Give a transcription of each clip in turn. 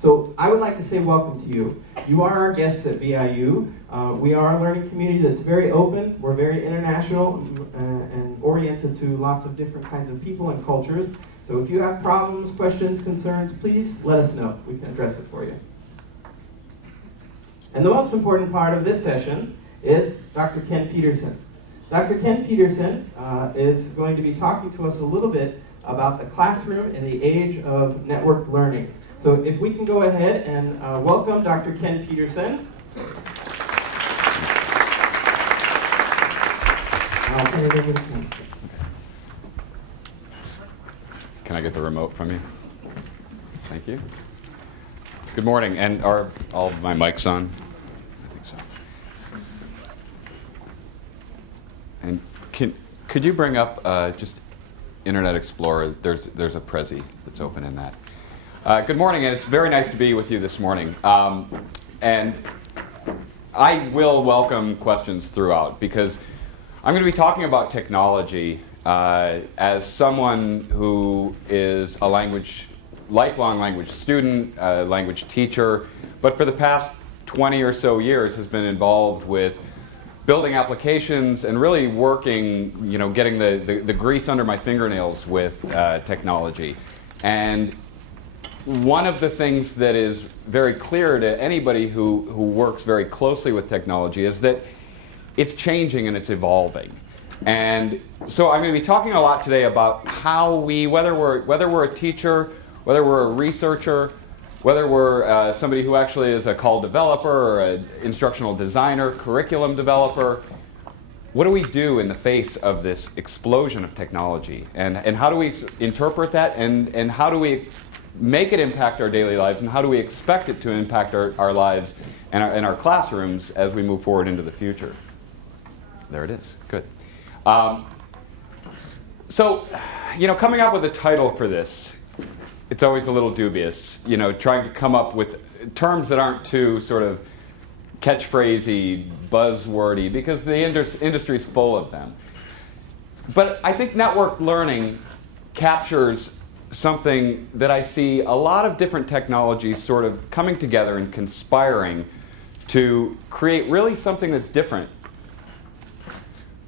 So I would like to say welcome to you. You are our guests at VIU. We are a learning community that's very open. We're very international and oriented to lots of different kinds of people and cultures. So if you have problems, questions, concerns, please let us know. We can address it for you. And the most important part of this session is Dr. Ken Peterson. Dr. Ken Peterson is going to be talking to us a little bit about the classroom in the age of networked learning. So if we can go ahead and welcome Dr. Ken Peterson. I'll turn it over to Ken. Can I get the remote from you? Thank you. Good morning, and are all of my mics on? I think so. And could you bring up just Internet Explorer? There's a Prezi that's open in that. Good morning, and it's very nice to be with you this morning. And I will welcome questions throughout, because I'm going to be talking about technology as someone who is a lifelong language student, a language teacher, but for the past 20 or so years has been involved with building applications and really working, getting the grease under my fingernails with technology. And one of the things that is very clear to anybody who works very closely with technology is that it's changing and it's evolving. And so I'm going to be talking a lot today about how whether we're a teacher, whether we're a researcher, whether we're somebody who actually is a call developer or an instructional designer, curriculum developer, what do we do in the face of this explosion of technology? And how do we interpret that? And how do we make it impact our daily lives? And how do we expect it to impact our lives and our classrooms as we move forward into the future? There it is. Good. So, coming up with a title for this, it's always a little dubious, trying to come up with terms that aren't too sort of catchphrasey, buzzwordy, because the industry's full of them. But I think networked learning captures something that I see a lot of different technologies sort of coming together and conspiring to create really something that's different.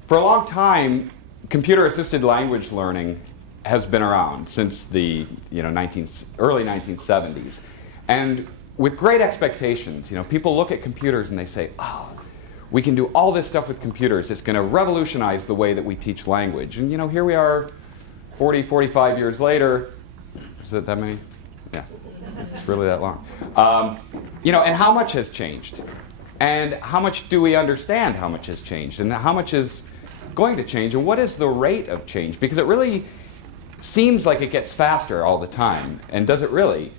For a long time, computer-assisted language learning has been around since the early 1970s. And with great expectations, people look at computers and they say, oh, we can do all this stuff with computers. It's going to revolutionize the way that we teach language. And here we are 40, 45 years later. Is it that many? Yeah, it's really that long. And how much has changed? And how much do we understand how much has changed? And how much is going to change? And what is the rate of change? Because it really seems like it gets faster all the time. And does it really?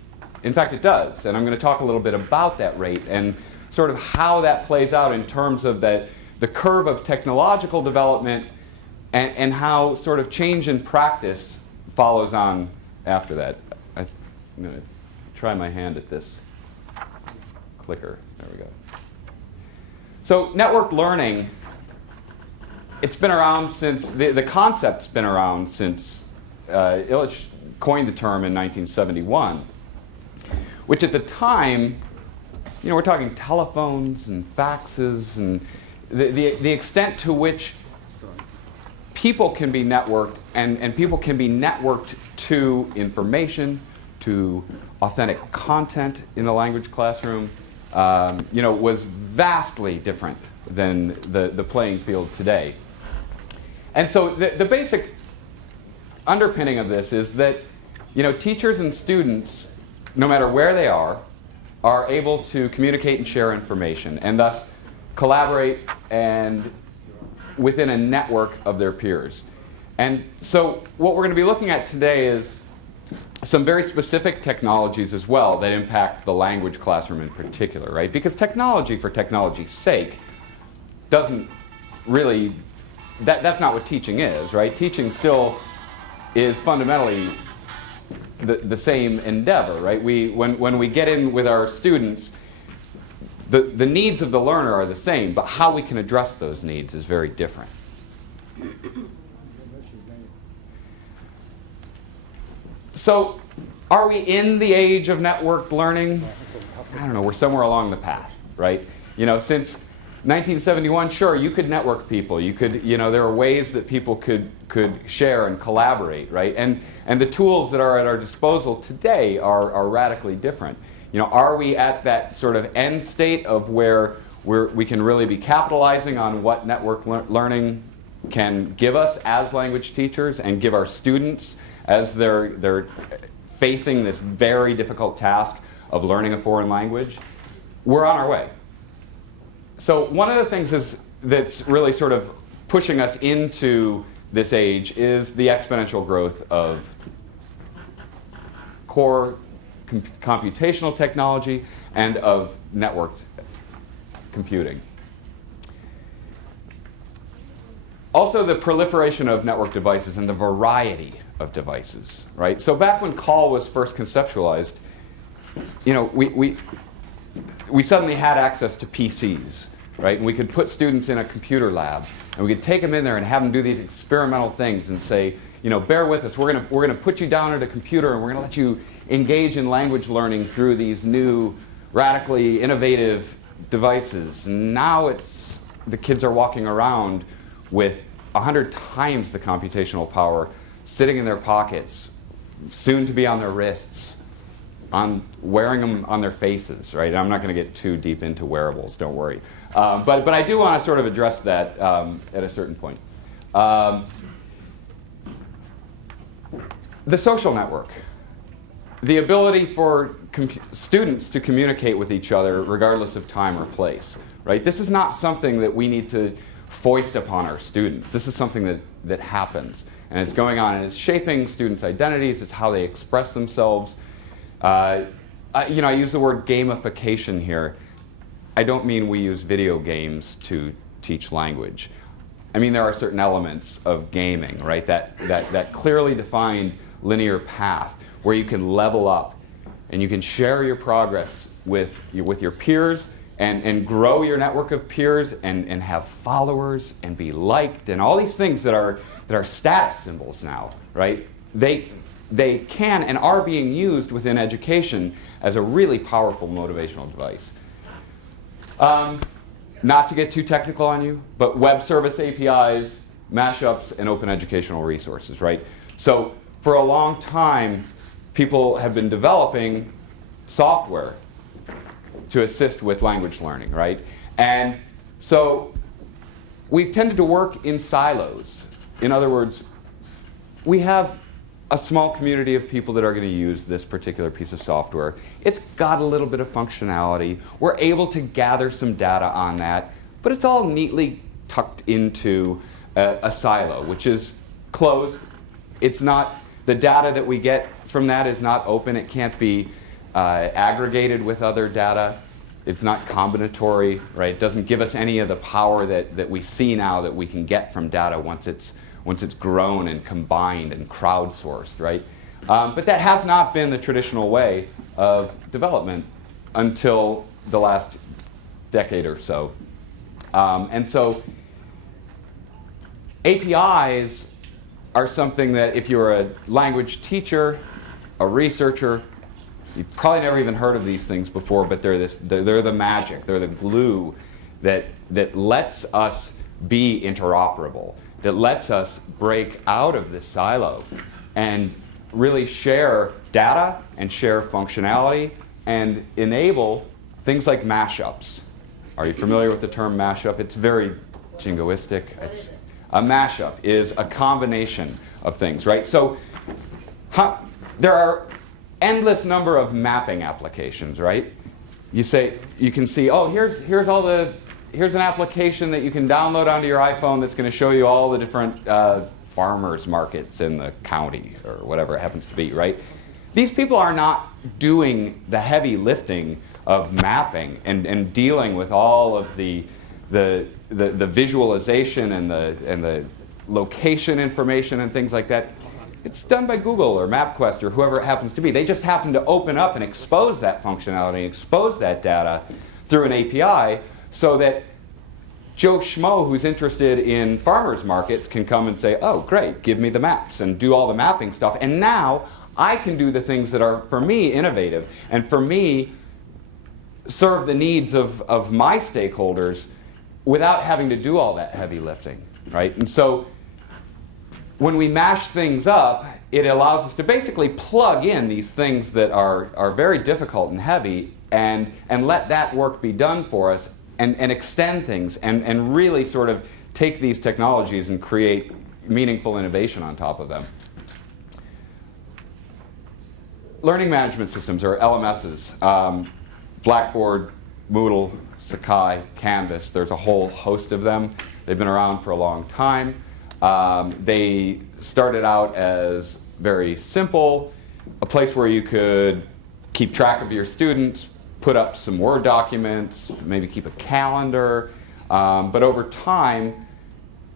In fact, it does. And I'm going to talk a little bit about that rate and sort of how that plays out in terms of the curve of technological development and how sort of change in practice follows on after that. I'm going to try my hand at this clicker. There we go. So networked learning, it's been around since, the concept's been around since Illich coined the term in 1971, which at the time, we're talking telephones and faxes and the extent to which people can be networked and people can be networked to information, to authentic content in the language classroom, was vastly different than the playing field today. And so the basic underpinning of this is that teachers and students, no matter where they are able to communicate and share information and thus collaborate and within a network of their peers. And so what we're going to be looking at today is some very specific technologies as well that impact the language classroom in particular, right? Because technology for technology's sake doesn't really, that's not what teaching is, right? Teaching still is fundamentally the same endeavor, right? When we get in with our students, the needs of the learner are the same, but how we can address those needs is very different. So Are we in the age of networked learning? I don't know, we're somewhere along the path, right? You know, since 1971, sure, you could network people. You could, you know, there are ways that people could share and collaborate, right? And the tools that are at our disposal today are radically different. You know, are we at that sort of end state of where we can really be capitalizing on what network learning can give us as language teachers and give our students as they're facing this very difficult task of learning a foreign language? We're on our way. So one of the things that's really sort of pushing us into this age is the exponential growth of core computational technology and of networked computing. Also, the proliferation of network devices and the variety of devices, right? So back when CALL was first conceptualized, you know, we suddenly had access to PCs, right? And we could put students in a computer lab, and we could take them in there and have them do these experimental things and say, you know, bear with us. We're gonna put you down at a computer, and we're gonna let you engage in language learning through these new, radically innovative devices. And now the kids are walking around with 100 times the computational power sitting in their pockets, soon to be on their wrists, wearing them on their faces, right? And I'm not going to get too deep into wearables, don't worry. But I do want to sort of address that at a certain point. The social network. The ability for students to communicate with each other regardless of time or place, right? This is not something that we need to foist upon our students. This is something that happens, and it's going on, and it's shaping students' identities. It's how they express themselves. I use the word gamification here. I don't mean we use video games to teach language. I mean there are certain elements of gaming, right? That clearly defined linear path where you can level up and you can share your progress with your peers and grow your network of peers and have followers and be liked and all these things that are status symbols now, right? They can and are being used within education as a really powerful motivational device. Not to get too technical on you, but web service APIs, mashups, and open educational resources, right? So for a long time, people have been developing software to assist with language learning, right? And so we've tended to work in silos. In other words, we have a small community of people that are going to use this particular piece of software. It's got a little bit of functionality. We're able to gather some data on that, but it's all neatly tucked into a silo, which is closed. It's not, the data that we get from that is not open. It can't be aggregated with other data. It's not combinatory, right? It doesn't give us any of the power that we see now that we can get from data once it's grown and combined and crowdsourced, right? But that has not been the traditional way of development until the last decade or so. And so APIs are something that if you're a language teacher, a researcher, you've probably never even heard of these things before, but they're the magic, they're the glue that lets us be interoperable, that lets us break out of this silo and really share data and share functionality and enable things like mashups. Are you familiar with the term mashup? It's very jingoistic. A mashup is a combination of things, right? So there are endless number of mapping applications, right? You can see, oh, here's an application that you can download onto your iPhone that's going to show you all the different farmers markets in the county or whatever it happens to be, right? These people are not doing the heavy lifting of mapping and dealing with all of the visualization and the location information and things like that. It's done by Google or MapQuest or whoever it happens to be. They just happen to open up and expose that functionality, expose that data through an API so that Joe Schmo who's interested in farmers markets can come and say, oh, great, give me the maps and do all the mapping stuff. And now I can do the things that are, for me, innovative, and for me, serve the needs of my stakeholders without having to do all that heavy lifting, right? And so when we mash things up, it allows us to basically plug in these things that are very difficult and heavy and let that work be done for us and extend things and really sort of take these technologies and create meaningful innovation on top of them. Learning management systems, or LMSs, Blackboard, Moodle, Sakai, Canvas, there's a whole host of them. They've been around for a long time. They started out as very simple, a place where you could keep track of your students, put up some Word documents, maybe keep a calendar. But over time,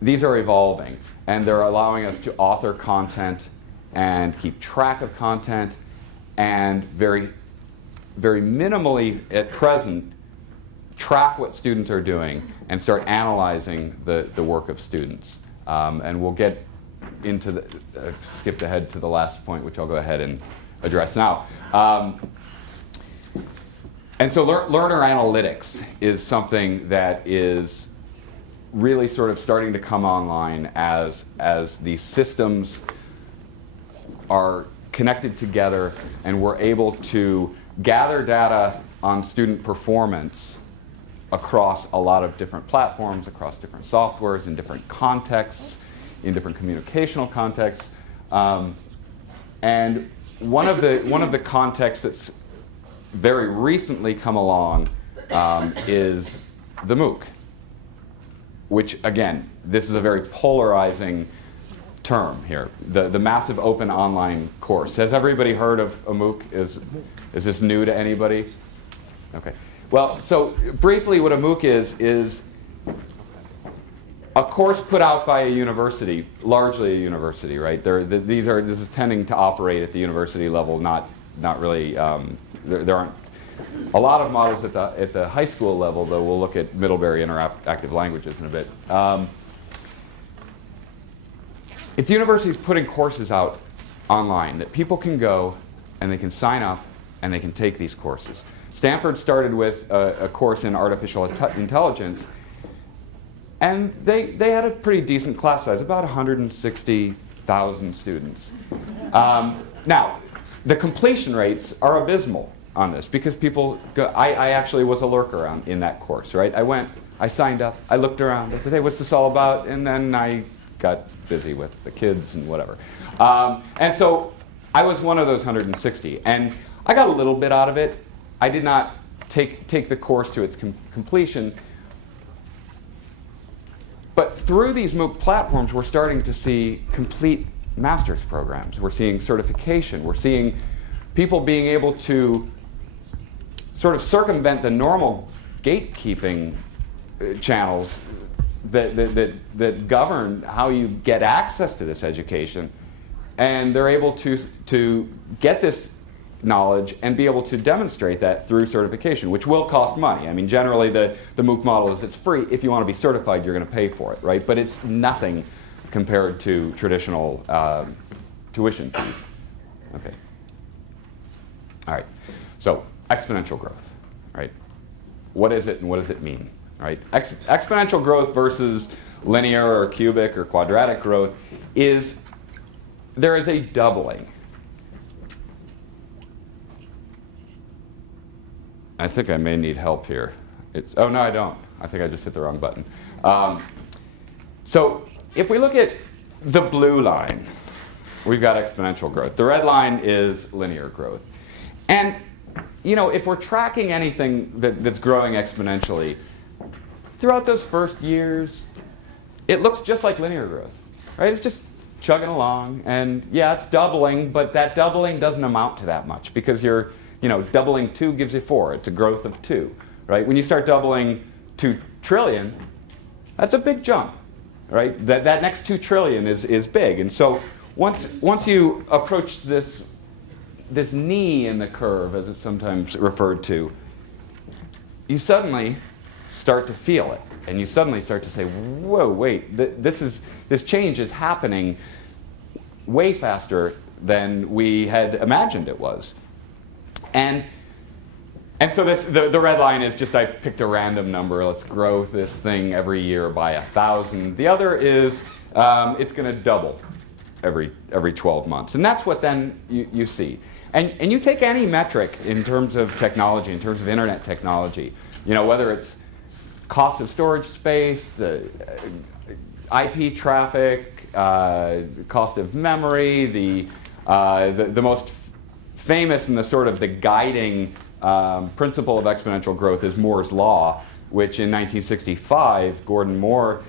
these are evolving, and they're allowing us to author content and keep track of content, and very, very minimally at present, track what students are doing and start analyzing the work of students. And we'll get into the, I've skipped ahead to the last point, which I'll go ahead and address now. And so learner analytics is something that is really sort of starting to come online as these systems are connected together and we're able to gather data on student performance across a lot of different platforms, across different softwares, in different contexts, in different communicational contexts. And one of the contexts that's very recently come along is the MOOC, which again, this is a very polarizing term here, the massive open online course. Has everybody heard of a MOOC? Is this new to anybody? Okay. Well, so briefly what a MOOC is a course put out by a university, largely a university, right? This is tending to operate at the university level, not really, there aren't a lot of models at the high school level, though we'll look at Middlebury Interactive Languages in a bit. It's universities putting courses out online that people can go and they can sign up and they can take these courses. Stanford started with a course in artificial intelligence, and they had a pretty decent class size, about 160,000 students. Now, the completion rates are abysmal on this because people go, I actually was a lurker in that course, right? I went, I signed up, I looked around, I said, hey, what's this all about? And then I got busy with the kids and whatever. And so I was one of those 160, and I got a little bit out of it. I did not take the course to its completion. But through these MOOC platforms, we're starting to see complete master's programs. We're seeing certification. We're seeing people being able to sort of circumvent the normal gatekeeping channels that govern how you get access to this education. And they're able to get this knowledge and be able to demonstrate that through certification, which will cost money. I mean, generally the MOOC model is it's free. If you want to be certified, you're going to pay for it, right? But it's nothing compared to traditional tuition fees. Okay. All right. So exponential growth, right? What is it and what does it mean, right? Exponential growth versus linear or cubic or quadratic growth is there is a doubling. I think I may need help here. Oh, no, I don't. I think I just hit the wrong button. So if we look at the blue line, we've got exponential growth. The red line is linear growth. And you know, if we're tracking anything that's growing exponentially, throughout those first years, it looks just like linear growth, right? It's just chugging along, and yeah, it's doubling, but that doubling doesn't amount to that much because doubling 2 gives you 4. It's a growth of 2, right? When you start doubling 2 trillion, that's a big jump, right? That next 2 trillion is big. And so once you approach this knee in the curve, as it's sometimes referred to, you suddenly start to feel it. And you suddenly start to say, whoa, wait, this change is happening way faster than we had imagined it was. And so the red line is just I picked a random number. Let's grow this thing every year by 1,000. The other is it's going to double every 12 months. And that's what then you see. And you take any metric in terms of technology, in terms of internet technology, whether it's cost of storage space, the IP traffic, cost of memory, the most famous and the sort of the guiding principle of exponential growth is Moore's law, which in 1965, Gordon Moore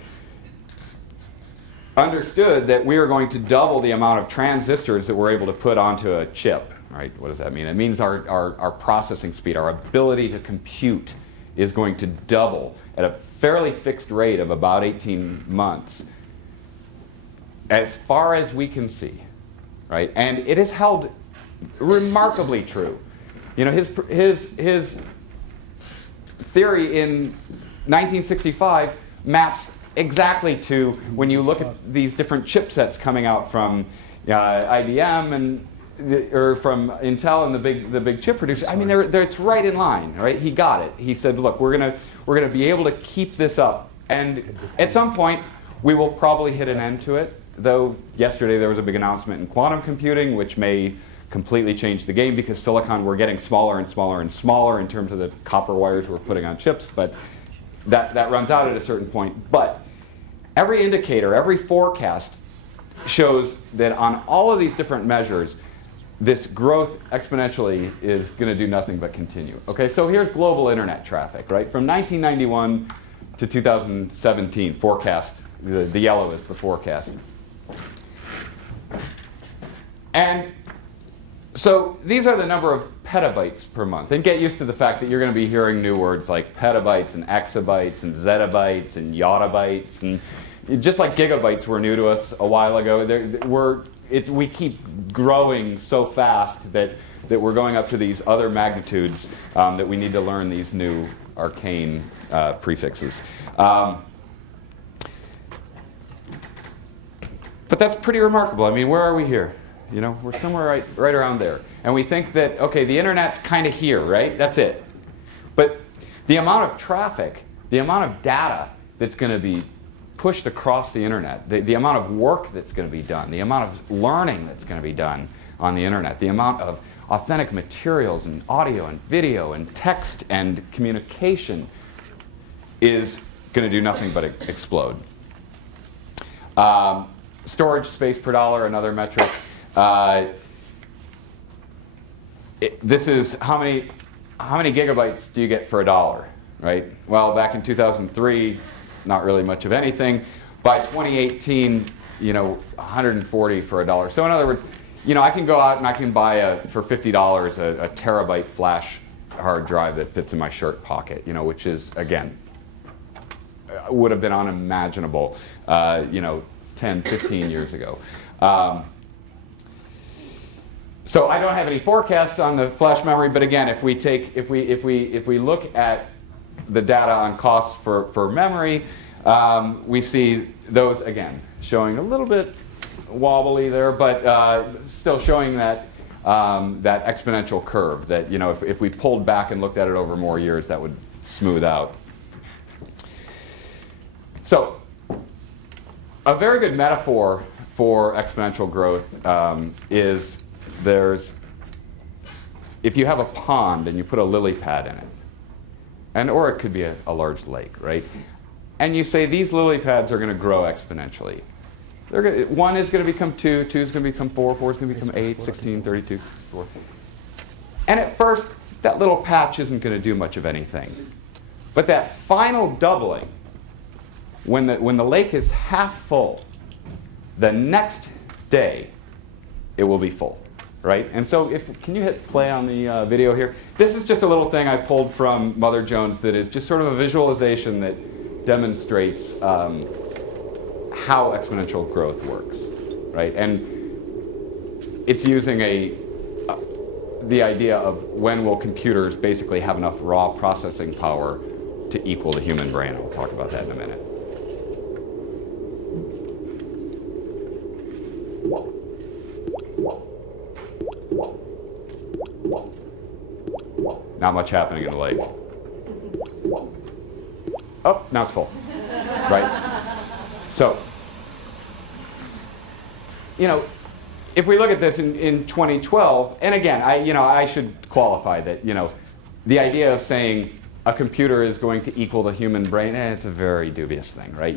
understood that we are going to double the amount of transistors that we're able to put onto a chip. Right? What does that mean? It means our processing speed, our ability to compute is going to double at a fairly fixed rate of about 18 months as far as we can see. Right? And it is held remarkably true. His theory in 1965 maps exactly to when you look at these different chipsets coming out from IBM or from Intel and the big chip producers. I mean, it's right in line, right? He got it. He said, look, we're gonna be able to keep this up, and at some point we will probably hit an end to it. Though yesterday there was a big announcement in quantum computing, which may completely change the game because silicon we're getting smaller and smaller and smaller in terms of the copper wires we're putting on chips, but that runs out at a certain point. But every indicator, every forecast shows that on all of these different measures, this growth exponentially is going to do nothing but continue. Okay, so here's global internet traffic, right? From 1991 to 2017, forecast, the yellow is the forecast. And so these are the number of petabytes per month. And get used to the fact that you're going to be hearing new words like petabytes and exabytes and zettabytes and yottabytes. And just like gigabytes were new to us a while ago, we keep growing so fast that we're going up to these other magnitudes that we need to learn these new arcane prefixes. But that's pretty remarkable. I mean, where are we here? We're somewhere right around there. And we think that, okay, the internet's kind of here, right? That's it. But the amount of traffic, the amount of data that's going to be pushed across the internet, the amount of work that's going to be done, the amount of learning that's going to be done on the internet, the amount of authentic materials and audio and video and text and communication is going to do nothing but explode. Storage space per dollar, another metric. This is how many gigabytes do you get for $1, right? Well, back in 2003, not really much of anything. By 2018, 140 for $1. So in other words, I can go out and I can buy for $50 a terabyte flash hard drive that fits in my shirt pocket, which is, again, would have been unimaginable, 10, 15 years ago. So I don't have any forecasts on the flash memory, but again, if we look at the data on costs for memory, we see those again showing a little bit wobbly there, but still showing that that exponential curve that if we pulled back and looked at it over more years, that would smooth out. So a very good metaphor for exponential growth is if you have a pond and you put a lily pad in it, or it could be a large lake, right? And you say these lily pads are going to grow exponentially. One is going to become 2, 2 is going to become 4, 4 is going to become 8, 16, 32, 4. And at first, that little patch isn't going to do much of anything. But that final doubling, when the lake is half full, the next day, it will be full, right? And so can you hit play on the video here? This is just a little thing I pulled from Mother Jones that is just sort of a visualization that demonstrates how exponential growth works, right? And it's using the idea of when will computers basically have enough raw processing power to equal the human brain. I'll talk about that in a minute. Not much happening in the lake. Oh, now it's full. Right? So, if we look at this in 2012, and again, I should qualify that, the idea of saying a computer is going to equal the human brain, it's a very dubious thing, right?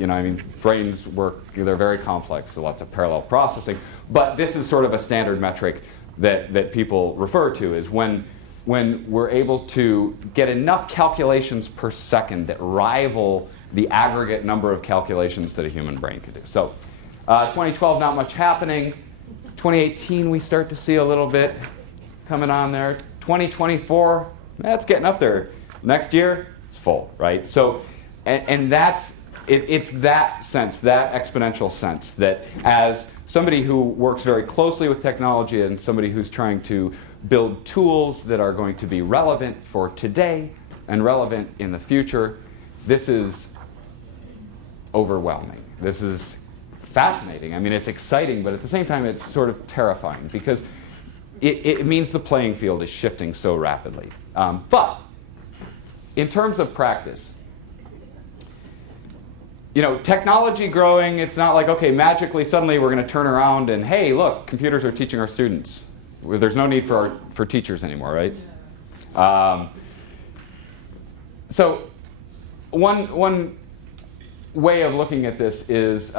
Brains work, they're very complex, so lots of parallel processing. But this is sort of a standard metric that people refer to, is when we're able to get enough calculations per second that rival the aggregate number of calculations that a human brain can do. So 2012, not much happening. 2018, we start to see a little bit coming on there. 2024, that's getting up there. Next year, it's full, right? So, and that's, it's that sense, that exponential sense, that as somebody who works very closely with technology and somebody who's trying to build tools that are going to be relevant for today and relevant in the future, this is overwhelming. This is fascinating. I mean, it's exciting, but at the same time, it's sort of terrifying because it means the playing field is shifting so rapidly. But in terms of practice, technology growing, it's not like, okay, magically suddenly we're going to turn around and, hey, look, computers are teaching our students. There's no need for teachers anymore, right? So one way of looking at this is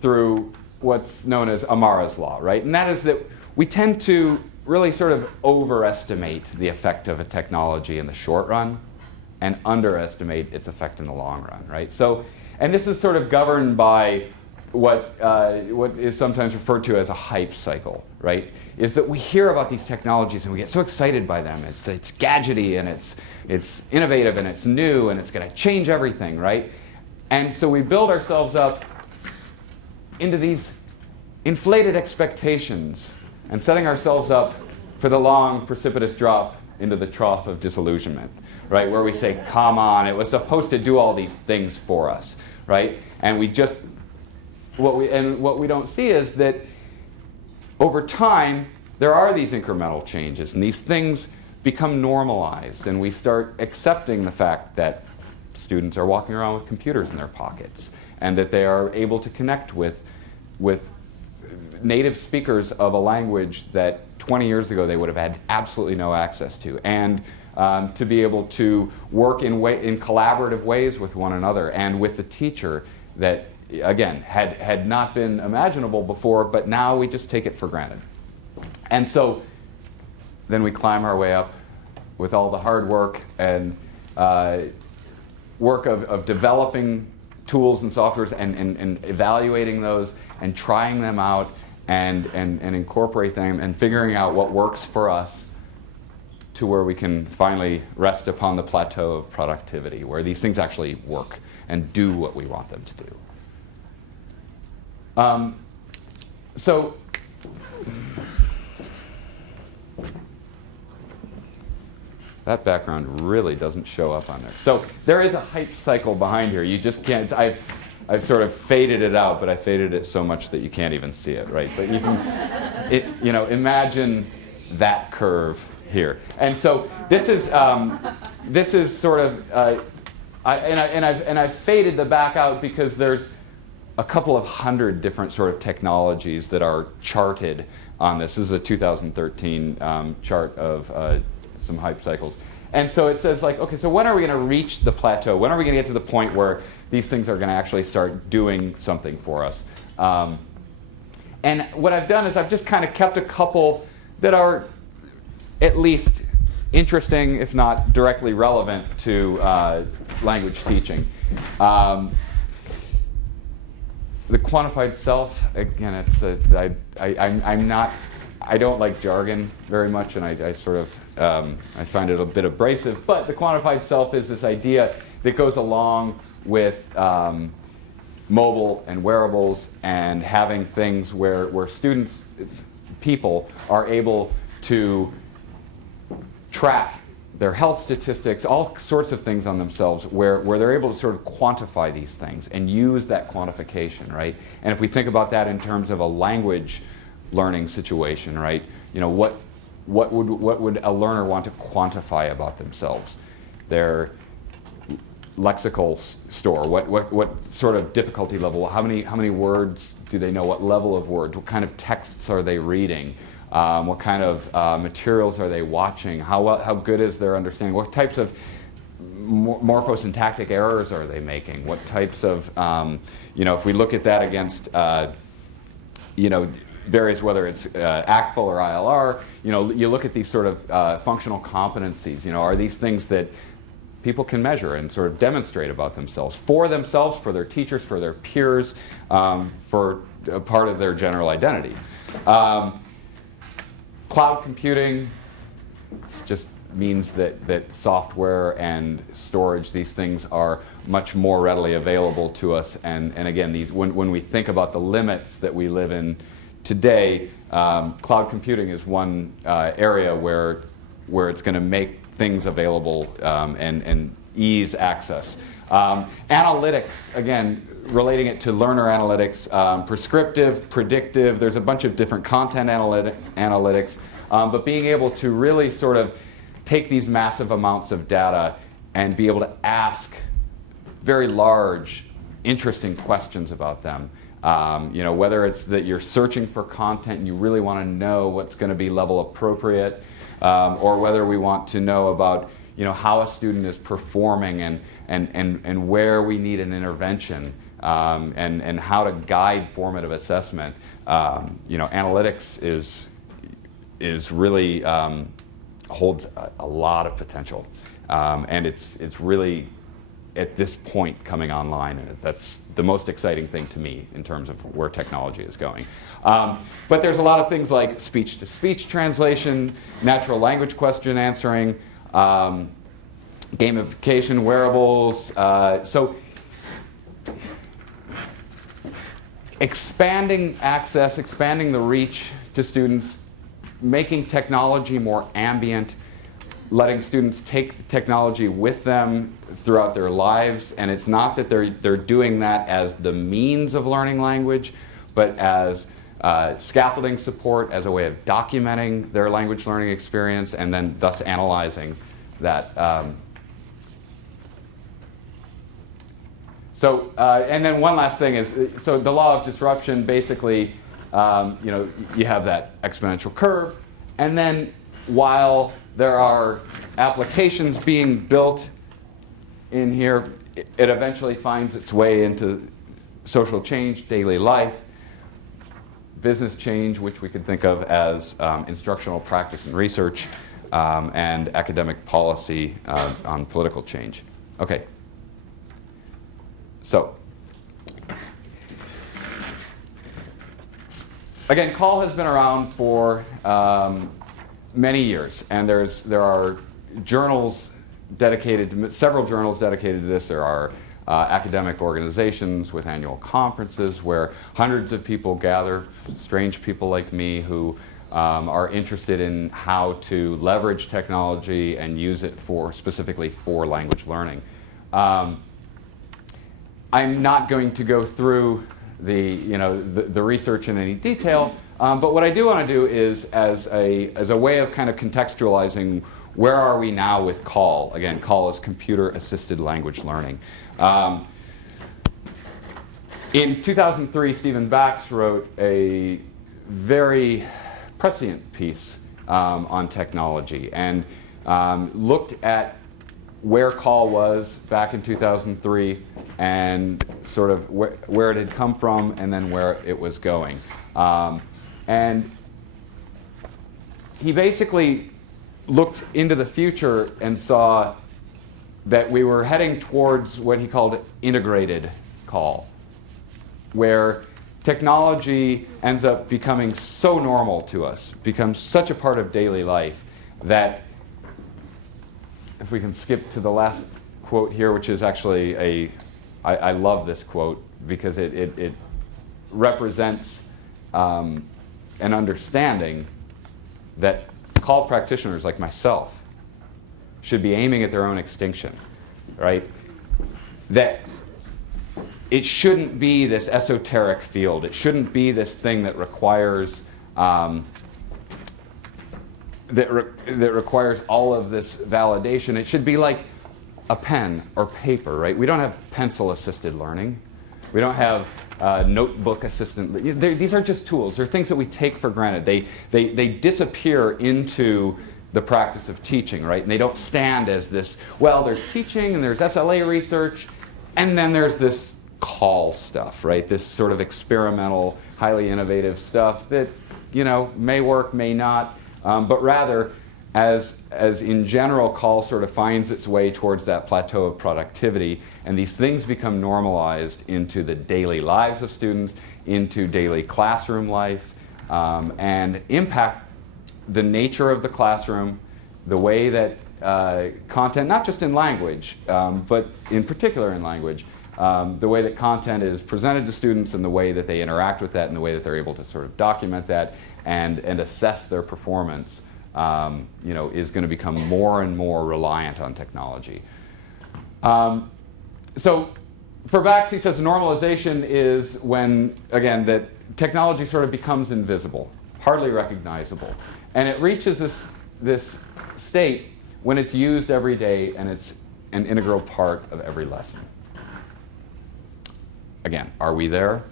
through what's known as Amara's law, right? And that is that we tend to really sort of overestimate the effect of a technology in the short run and underestimate its effect in the long run, right? So, and this is sort of governed by what is sometimes referred to as a hype cycle, right? Is that we hear about these technologies and we get so excited by them. It's gadgety and it's innovative and it's new and it's going to change everything, right? And so we build ourselves up into these inflated expectations and setting ourselves up for the long, precipitous drop into the trough of disillusionment, right? Where we say, come on, it was supposed to do all these things for us, right? And what we don't see is that over time, there are these incremental changes, and these things become normalized, and we start accepting the fact that students are walking around with computers in their pockets, and that they are able to connect with native speakers of a language that 20 years ago they would have had absolutely no access to, and to be able to work in collaborative ways with one another and with the teacher that, again, had not been imaginable before, but now we just take it for granted. And so then we climb our way up with all the hard work and work of developing tools and softwares and evaluating those and trying them out and incorporate them and figuring out what works for us to where we can finally rest upon the plateau of productivity, where these things actually work and do what we want them to do. So that background really doesn't show up on there. So there is a hype cycle behind here. You just can't, I've sort of faded it out, but I faded it so much that you can't even see it, right? But you can, imagine that curve here. And so this is sort of, I've faded the back out because there's a couple of hundred different sort of technologies that are charted on this. This is a 2013 chart of some hype cycles. And so it says, like, okay, so when are we going to reach the plateau? When are we going to get to the point where these things are going to actually start doing something for us? And what I've done is I've just kind of kept a couple that are at least interesting, if not directly relevant to language teaching. The quantified self, again, it's I don't like jargon very much, and I sort of I find it a bit abrasive. But the quantified self is this idea that goes along with mobile and wearables and having things where students, people, are able to track their health statistics, all sorts of things on themselves, where they're able to sort of quantify these things and use that quantification, right? And if we think about that in terms of a language learning situation, right? what would a learner want to quantify about themselves? Their lexical store, what sort of difficulty level, how many words do they know, what level of words, what kind of texts are they reading, what kind of materials are they watching, how good is their understanding, what types of morphosyntactic errors are they making, what types of, if we look at that against, various, whether it's ACTFL or ILR, you look at these sort of functional competencies, are these things that people can measure and sort of demonstrate about themselves, for their teachers, for their peers, for a part of their general identity. Cloud computing just means that software and storage, these things are much more readily available to us. And again, when we think about the limits that we live in today, cloud computing is one area where it's going to make things available and ease access. Analytics, again, relating it to learner analytics, prescriptive, predictive, there's a bunch of different content analytics, but being able to really sort of take these massive amounts of data and be able to ask very large, interesting questions about them. Whether it's that you're searching for content and you really want to know what's going to be level appropriate, or whether we want to know about how a student is performing and where we need an intervention, and how to guide formative assessment. Analytics is really holds a lot of potential, and it's really at this point coming online, and that's the most exciting thing to me in terms of where technology is going. But there's a lot of things like speech-to-speech translation, natural language question answering, gamification, wearables. So expanding access, expanding the reach to students, making technology more ambient, letting students take the technology with them throughout their lives. And it's not that they're doing that as the means of learning language, but as scaffolding support, as a way of documenting their language learning experience, and then thus analyzing that. And then one last thing is, so the law of disruption, basically, you have that exponential curve, and then while there are applications being built in here, it eventually finds its way into social change, daily life, business change, which we could think of as instructional practice and research, and academic policy on political change. Okay. So, again, CALL has been around for many years, and there are journals dedicated to, several journals dedicated to this. There are academic organizations with annual conferences where hundreds of people gather, strange people like me who are interested in how to leverage technology and use it specifically for language learning. I'm not going to go through the research in any detail, but what I do want to do is, as a way of kind of contextualizing where are we now with CALL. Again, CALL is computer-assisted language learning. In 2003, Stephen Bax wrote a very prescient piece on technology and looked at where CALL was back in 2003 and sort of where it had come from and then where it was going. And he basically looked into the future and saw that we were heading towards what he called integrated CALL, where technology ends up becoming so normal to us, becomes such a part of daily life, that if we can skip to the last quote here, which is actually I love this quote because it represents an understanding that CALL practitioners like myself should be aiming at their own extinction, right? That it shouldn't be this esoteric field. It shouldn't be this thing that requires that requires all of this validation. It should be like a pen or paper, right? We don't have pencil-assisted learning. We don't have notebook assistant. These are just tools. They're things that we take for granted. They disappear into the practice of teaching, right? And they don't stand as this, well, there's teaching and there's SLA research, and then there's this call stuff, right? This sort of experimental, highly innovative stuff that, may work, may not, but rather, as in general, call sort of finds its way towards that plateau of productivity, and these things become normalized into the daily lives of students, into daily classroom life, and impact the nature of the classroom, the way that content, not just in language, but in particular in language, the way that content is presented to students and the way that they interact with that and the way that they're able to sort of document that and assess their performance, is going to become more and more reliant on technology. So for Bax, he says normalization is when, again, that technology sort of becomes invisible, hardly recognizable. And it reaches this state when it's used every day and it's an integral part of every lesson. Again, are we there?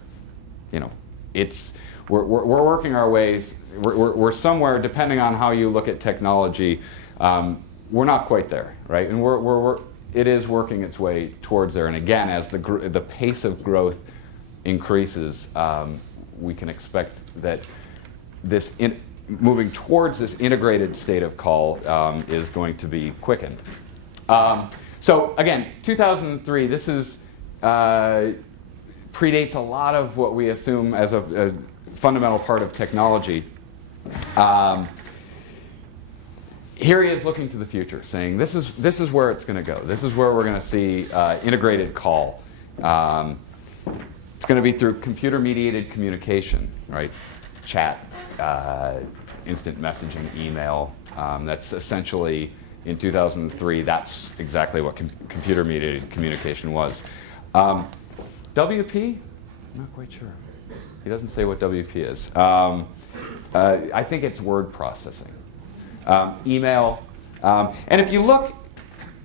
We're working our ways. We're somewhere, depending on how you look at technology, we're not quite there, right? And it is working its way towards there. And again, as the pace of growth increases, we can expect that this moving towards this integrated state of call is going to be quickened. So again, 2003. This is predates a lot of what we assume as a fundamental part of technology. Here he is looking to the future, saying this is where it's going to go. This is where we're going to see integrated call. It's going to be through computer-mediated communication, right? Chat, instant messaging, email. That's essentially, in 2003, that's exactly what computer-mediated communication was. WP? I'm not quite sure. He doesn't say what WP is. I think it's word processing. Email. And if you look,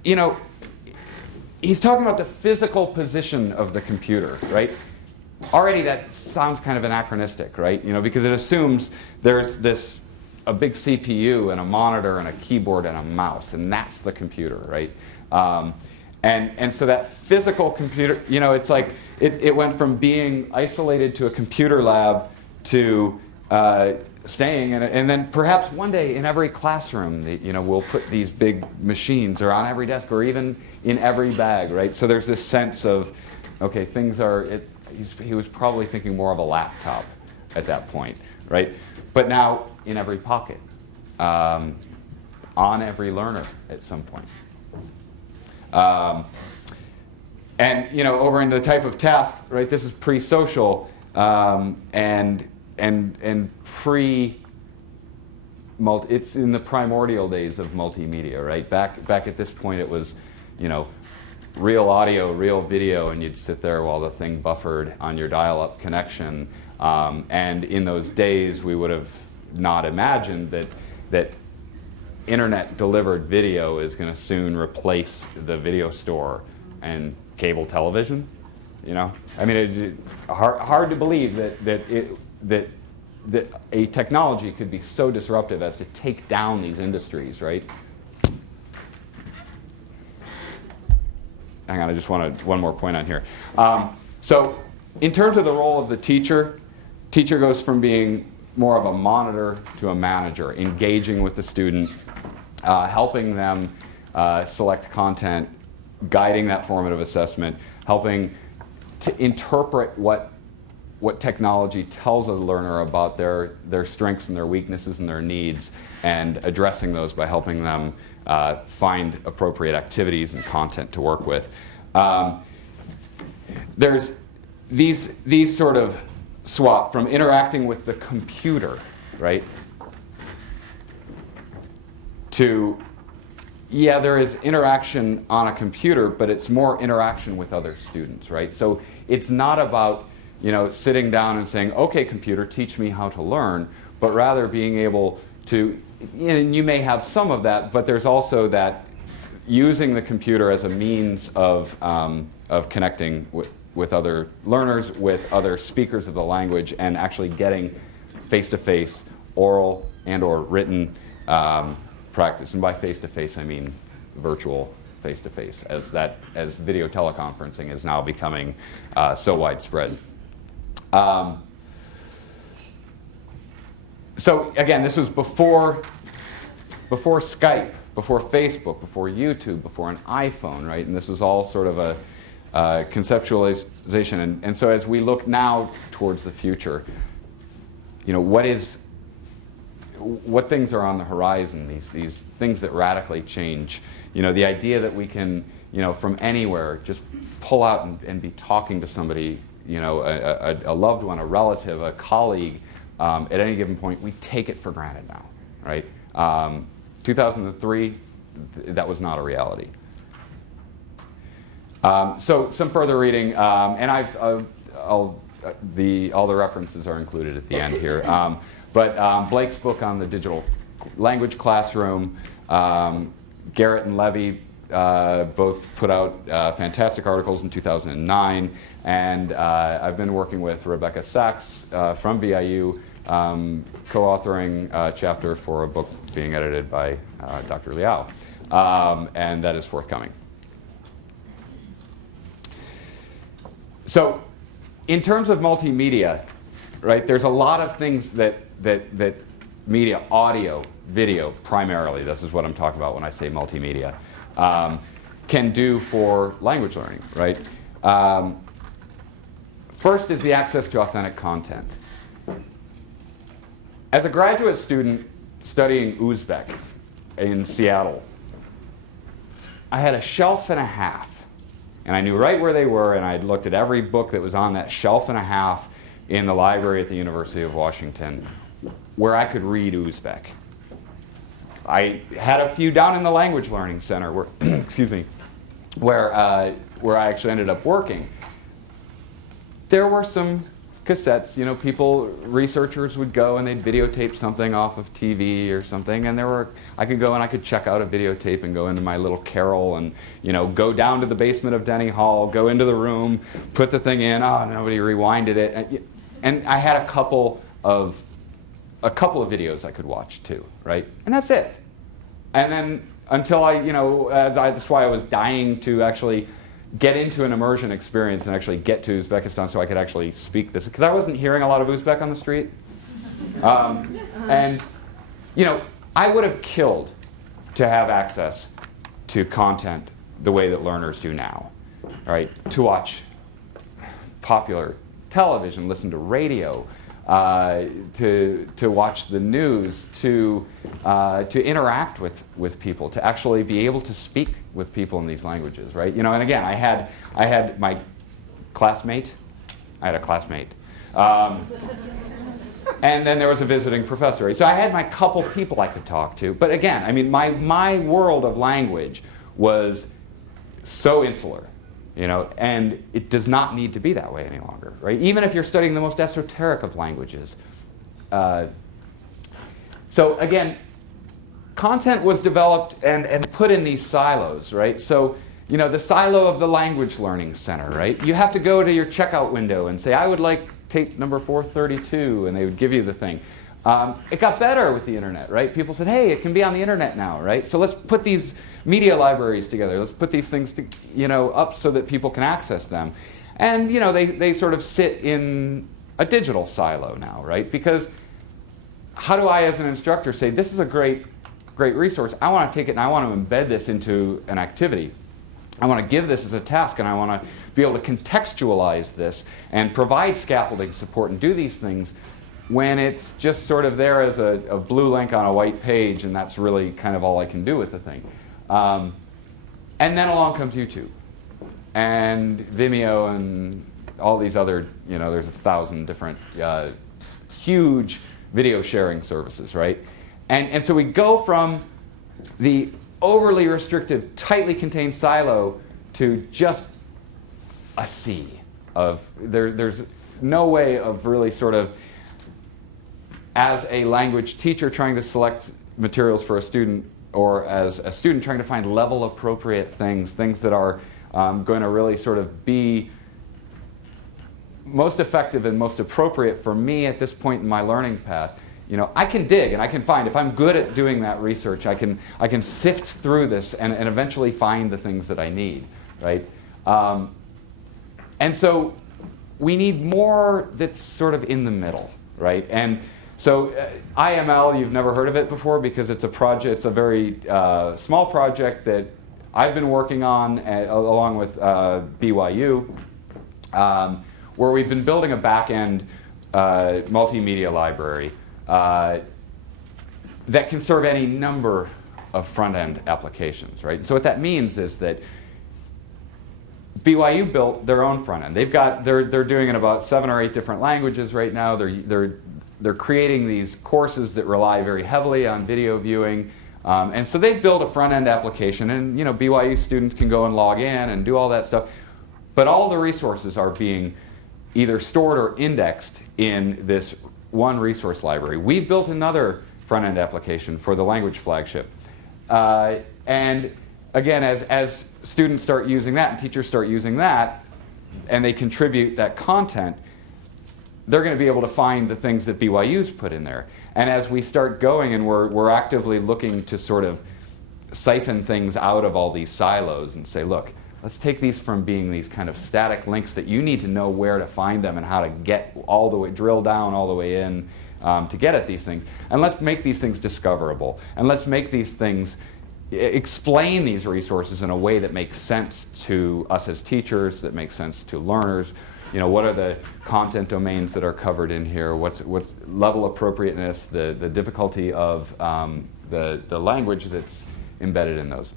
he's talking about the physical position of the computer, right? Already that sounds kind of anachronistic, right? Because it assumes there's a big CPU and a monitor and a keyboard and a mouse, and that's the computer, right? And so that physical computer, it's like it went from being isolated to a computer lab to staying, and then perhaps one day in every classroom, we'll put these big machines or on every desk or even in every bag, right? So there's this sense of, okay, things are, he was probably thinking more of a laptop at that point, right? But now in every pocket, on every learner at some point. And over into the type of task, right? This is pre-social and it's in the primordial days of multimedia, right? Back at this point, it was, real audio, real video, and you'd sit there while the thing buffered on your dial-up connection. And in those days, we would have not imagined that internet-delivered video is going to soon replace the video store and cable television. I mean, it's hard to believe that a technology could be so disruptive as to take down these industries, right? Hang on, I just wanted one more point on here. So in terms of the role of the teacher goes from being more of a monitor to a manager, engaging with the student, helping them select content, guiding that formative assessment, helping to interpret what technology tells a learner about their strengths and their weaknesses and their needs, and addressing those by helping them find appropriate activities and content to work with. There's these sort of swap from interacting with the computer, right, to, yeah, there is interaction on a computer, but it's more interaction with other students, right? So it's not about, sitting down and saying, okay, computer, teach me how to learn, but rather being able to and you may have some of that, but there's also that using the computer as a means of connecting with other learners, with other speakers of the language, and actually getting face-to-face, oral and or written practice. And by face-to-face, I mean virtual face-to-face, as video teleconferencing is now becoming so widespread. So again, this was before Skype, before Facebook, before YouTube, before an iPhone, right? And this was all sort of a conceptualization. And so as we look now towards the future, what things are on the horizon, these things that radically change. The idea that we can, from anywhere, just pull out and be talking to somebody, a loved one, a relative, a colleague, at any given point, we take it for granted now, right? 2003, that was not a reality. So some further reading, and all the references are included at the end here. But Blake's book on the digital language classroom, Garrett and Levy both put out fantastic articles in 2009, and I've been working with Rebecca Sachs from VIU, co-authoring a chapter for a book being edited by Dr. Liao, and that is forthcoming. So, in terms of multimedia, right, there's a lot of things that media, audio, video primarily, this is what I'm talking about when I say multimedia, can do for language learning, right? First is the access to authentic content. As a graduate student studying Uzbek in Seattle, I had a shelf and a half. And I knew right where they were, and I'd looked at every book that was on that shelf and a half in the library at the University of Washington where I could read Uzbek. I had a few down in the Language Learning Center where, excuse me, where I actually ended up working. There were some cassettes, researchers would go and they'd videotape something off of TV or something, and I could go and I could check out a videotape and go into my little Carol and, go down to the basement of Denny Hall, go into the room, put the thing in, nobody rewinded it. And I had a couple of videos I could watch too, right? And that's it. And then until that's why I was dying to actually get into an immersion experience and actually get to Uzbekistan so I could actually speak this, because I wasn't hearing a lot of Uzbek on the street. And, I would have killed to have access to content the way that learners do now, right? To watch popular television, listen to radio, to watch the news, to interact with people, to actually be able to speak with people in these languages, right? And again, I had my classmate. I had a classmate. And then there was a visiting professor. Right? So I had my couple people I could talk to. But again, I mean, my world of language was so insular. And it does not need to be that way any longer, right? Even if you're studying the most esoteric of languages. So again, content was developed and put in these silos, right? So, the silo of the Language Learning Center, right? You have to go to your checkout window and say, I would like tape number 432, and they would give you the thing. It got better with the internet, right? People said, hey, it can be on the internet now, right? So let's put these media libraries together. Let's put these things up so that people can access them. And they sort of sit in a digital silo now, right? Because how do I, as an instructor, say, this is a great resource. I want to take it and I want to embed this into an activity. I want to give this as a task, and I want to be able to contextualize this and provide scaffolding support and do these things when it's just sort of there as a blue link on a white page, and that's really kind of all I can do with the thing. And then along comes YouTube and Vimeo and all these other, there's 1,000 different huge video sharing services, right? And so we go from the overly restrictive, tightly contained silo to just a sea of, there's no way of really sort of, as a language teacher trying to select materials for a student, or as a student trying to find level appropriate things that are going to really sort of be most effective and most appropriate for me at this point in my learning path. You know, I can dig and I can find, if I'm good at doing that research, I can sift through this and eventually find the things that I need, right? And so we need more that's sort of in the middle, right? And so IML, you've never heard of it before because it's a project, it's a very small project that I've been working on along with BYU, where we've been building a back-end multimedia library that can serve any number of front-end applications, right? So what that means is that BYU built their own front end. They're doing it in about 7 or 8 different languages right now. They're creating these courses that rely very heavily on video viewing, and so they've built a front end application. And you know, BYU students can go and log in and do all that stuff, but all the resources are being either stored or indexed in this one resource library. We've built another front end application for the language flagship, and again, as students start using that and teachers start using that, and they contribute that content, they're going to be able to find the things that BYU's put in there. And as we start going and we're actively looking to sort of siphon things out of all these silos and say, look, let's take these from being these kind of static links that you need to know where to find them and how to get all the way, drill down all the way in to get at these things. And let's make these things discoverable. And let's make these things, explain these resources in a way that makes sense to us as teachers, that makes sense to learners. You know, what are the content domains that are covered in here? What's level appropriateness, the difficulty of the language that's embedded in those.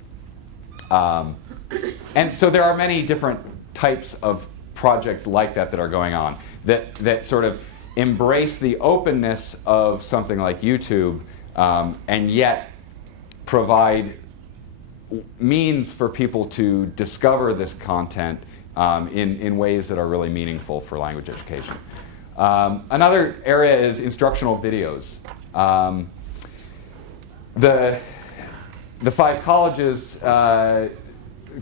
And so there are many different types of projects like that are going on that sort of embrace the openness of something like YouTube, and yet provide means for people to discover this content in ways that are really meaningful for language education. Another area is instructional videos. The 5 colleges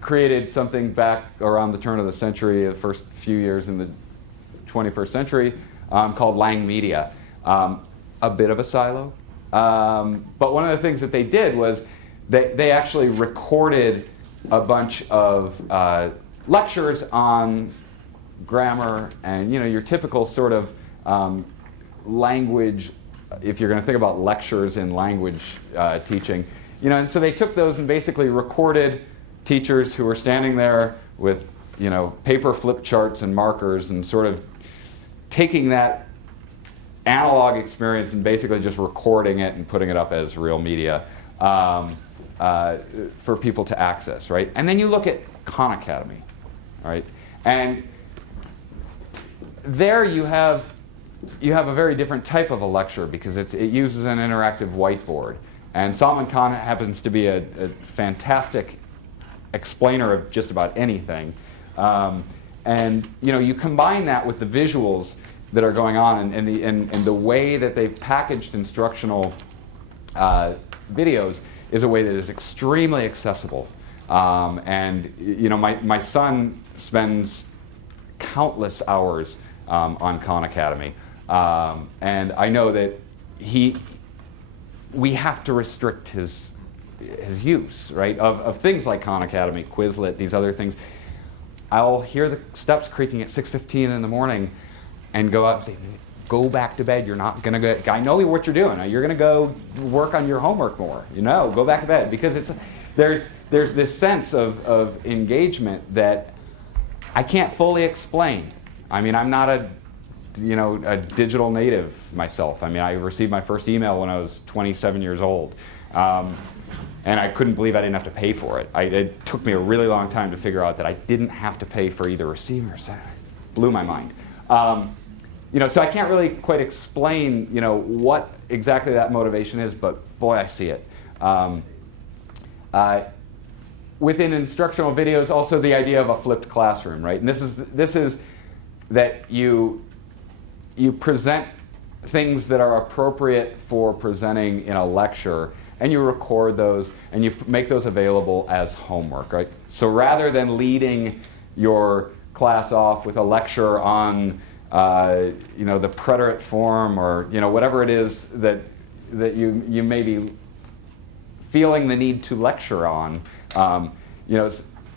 created something back around the turn of the century, the first few years in the 21st century, called Lang Media. A bit of a silo. But one of the things that they did was they actually recorded a bunch of lectures on grammar and, you know, your typical sort of language, if you're going to think about lectures in language teaching. You know, and so they took those and basically recorded teachers who were standing there with, you know, paper flip charts and markers and sort of taking that analog experience and basically just recording it and putting it up as real media for people to access, right? And then you look at Khan Academy, right? And there you have a very different type of a lecture because it uses an interactive whiteboard. And Salman Khan happens to be a fantastic explainer of just about anything. And you know, you combine that with the visuals that are going on and the way that they've packaged instructional videos is a way that is extremely accessible. And you know, my son spends countless hours on Khan Academy. And I know that we have to restrict his use, right, of things like Khan Academy, Quizlet, these other things. I'll hear the steps creaking at 6:15 in the morning and go out and say, go back to bed. You're not going to go. I know what you're doing. You're going to go work on your homework more. You know, go back to bed. Because there's this sense of engagement that I can't fully explain. I mean, I'm not a digital native myself. I mean, I received my first email when I was 27 years old. And I couldn't believe I didn't have to pay for it. It took me a really long time to figure out that I didn't have to pay for either receiving or sending. It blew my mind. So I can't really quite explain, what exactly that motivation is, but boy, I see it. Within instructional videos, also the idea of a flipped classroom, right? And this is that you present things that are appropriate for presenting in a lecture, and you record those, and you make those available as homework, right? So rather than leading your class off with a lecture on the preterite form, or whatever it is that you may be feeling the need to lecture on,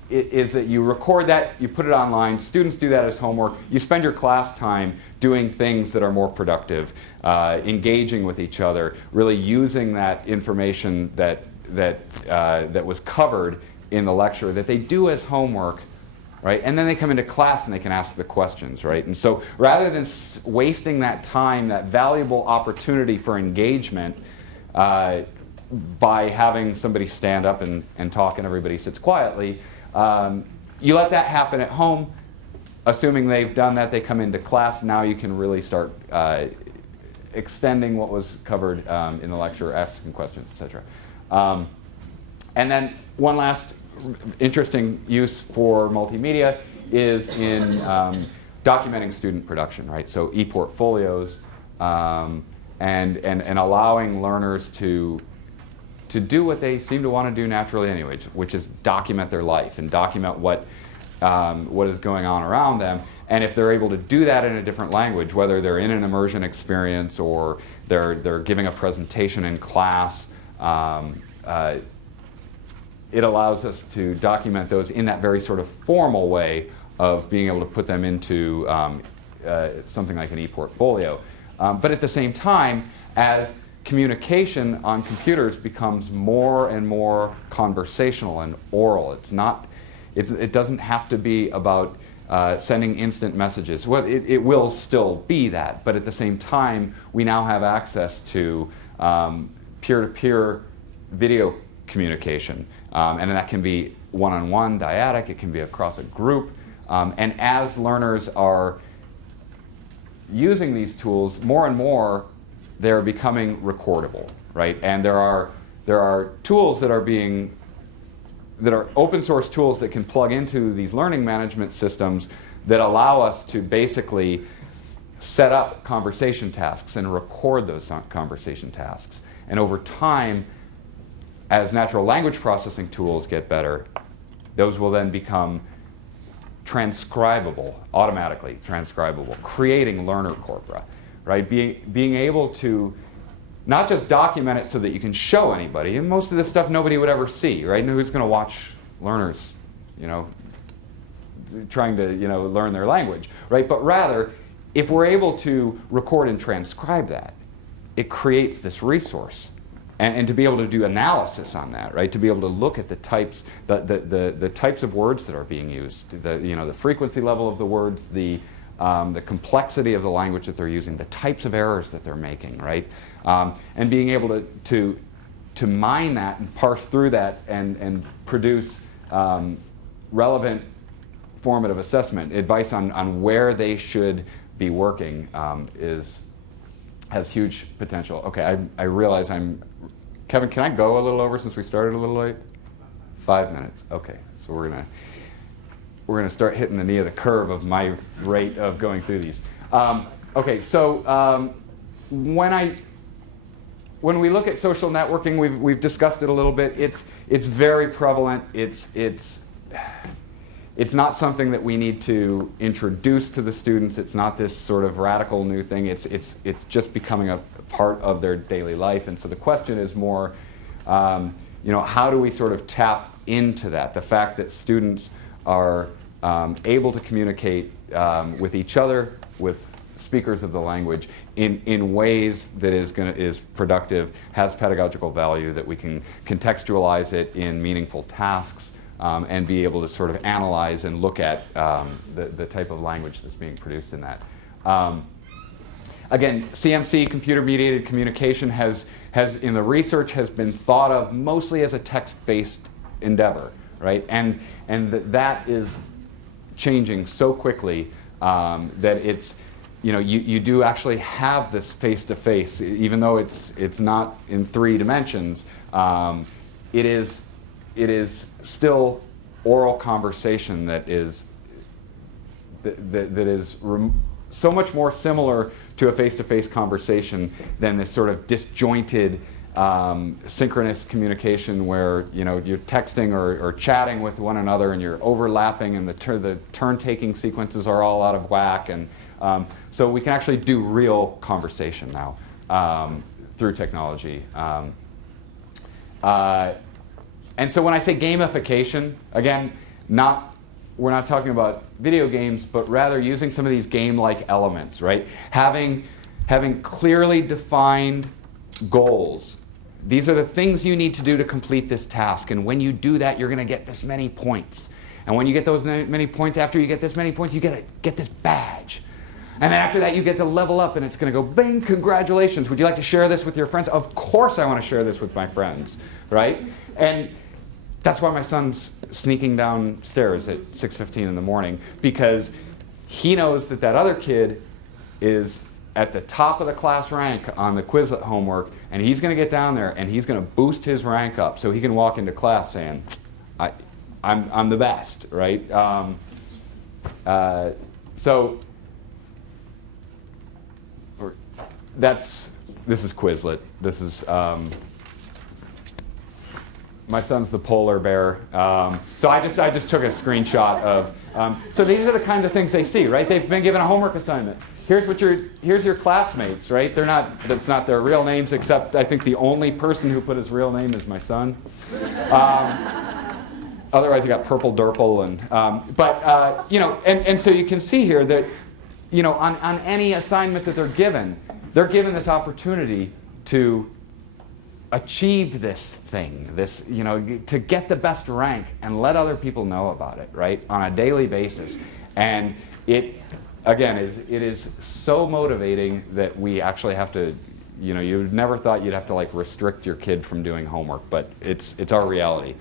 is that you record that, you put it online, students do that as homework, you spend your class time doing things that are more productive, engaging with each other, really using that information that was covered in the lecture that they do as homework, right? And then they come into class and they can ask the questions, right? And so rather than wasting that time, that valuable opportunity for engagement, by having somebody stand up and talk and everybody sits quietly, you let that happen at home. Assuming they've done that, they come into class. Now you can really start extending what was covered in the lecture, asking questions, etc. And then one last interesting use for multimedia is in documenting student production, right? So e-portfolios and allowing learners to do what they seem to want to do naturally anyway, which is document their life and document what is going on around them. And if they're able to do that in a different language, whether they're in an immersion experience or they're giving a presentation in class, it allows us to document those in that very sort of formal way of being able to put them into something like an e-portfolio. But at the same time, as communication on computers becomes more and more conversational and oral, it doesn't have to be about sending instant messages. Well, it will still be that, but at the same time, we now have access to peer-to-peer video communication. And that can be one-on-one, dyadic, it can be across a group. And as learners are using these tools, more and more they're becoming recordable, right? And there are tools that are open source tools that can plug into these learning management systems that allow us to basically set up conversation tasks and record those conversation tasks. And over time, as natural language processing tools get better, those will then become transcribable, automatically transcribable, creating learner corpora, right? Being able to not just document it so that you can show anybody, and most of this stuff nobody would ever see, right? And who's going to watch learners, trying to, learn their language, right? But rather, if we're able to record and transcribe that, it creates this resource. And to be able to do analysis on that, right? To be able to look at the types, the types of words that are being used, the frequency level of the words, the complexity of the language that they're using, the types of errors that they're making, right? And being able to mine that and parse through that and produce relevant formative assessment, advice on where they should be working has huge potential. Okay, I realize Kevin, can I go a little over since we started a little late? 5 minutes. Okay, so we're gonna start hitting the knee of the curve of my rate of going through these. Okay, so when we look at social networking, we've discussed it a little bit. It's very prevalent. It's not something that we need to introduce to the students. It's not this sort of radical new thing. It's just becoming a part of their daily life. And so the question is more, how do we sort of tap into that? The fact that students are able to communicate with each other, with speakers of the language, in ways that is productive, has pedagogical value, that we can contextualize it in meaningful tasks, and be able to sort of analyze and look at the type of language that's being produced in that. Again, CMC, computer-mediated communication, has in the research has been thought of mostly as a text-based endeavor, right? And that is changing so quickly that it's, you do actually have this face-to-face, even though it's not in 3 dimensions. It is still oral conversation that is so much more similar to a face-to-face conversation than this sort of disjointed synchronous communication where you're texting or chatting with one another and you're overlapping, and the turn-taking sequences are all out of whack, and so we can actually do real conversation now through technology. And so when I say gamification, again, we're not talking about video games, but rather using some of these game-like elements, right? Having clearly defined goals. These are the things you need to do to complete this task, and when you do that, you're going to get this many points. And when you get those many points, after you get this many points, you get this badge. And then after that, you get to level up, and it's going to go, bing, congratulations. Would you like to share this with your friends? Of course I want to share this with my friends, right? And that's why my son's sneaking downstairs at 6:15 in the morning, because he knows that other kid is at the top of the class rank on the Quizlet homework, and he's going to get down there and he's going to boost his rank up so he can walk into class saying, I'm the best, right? So this is Quizlet. This is my son's the polar bear. So I just took a screenshot of. So these are the kinds of things they see, right? They've been given a homework assignment. Here's your classmates, right? That's not their real names, except I think the only person who put his real name is my son. Otherwise, you got Purple Durple, and so you can see here that on any assignment that they're given this opportunity to achieve this thing, to get the best rank and let other people know about it, right, on a daily basis. And it is so motivating that we actually have to, you never thought you'd have to restrict your kid from doing homework, but it's our reality.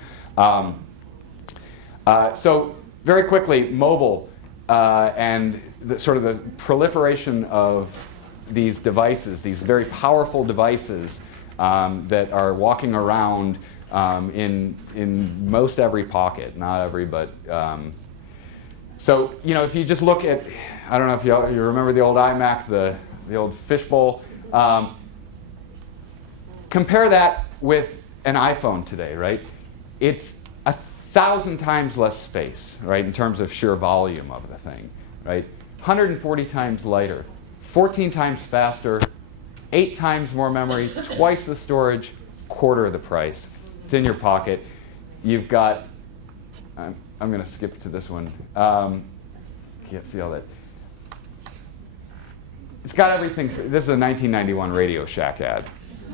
So very quickly, mobile and the proliferation of these devices, these very powerful devices that are walking around in most every pocket, not every, but so if you just look at, I don't know if you remember the old iMac, the old fishbowl. Compare that with an iPhone today, right? It's 1,000 times less space, right, in terms of sheer volume of the thing, right? 140 times lighter, 14 times faster, 8 times more memory, twice the storage, quarter of the price. It's in your pocket. You've got, I'm going to skip to this one. Can't see all that. It's got everything. This is a 1991 Radio Shack ad,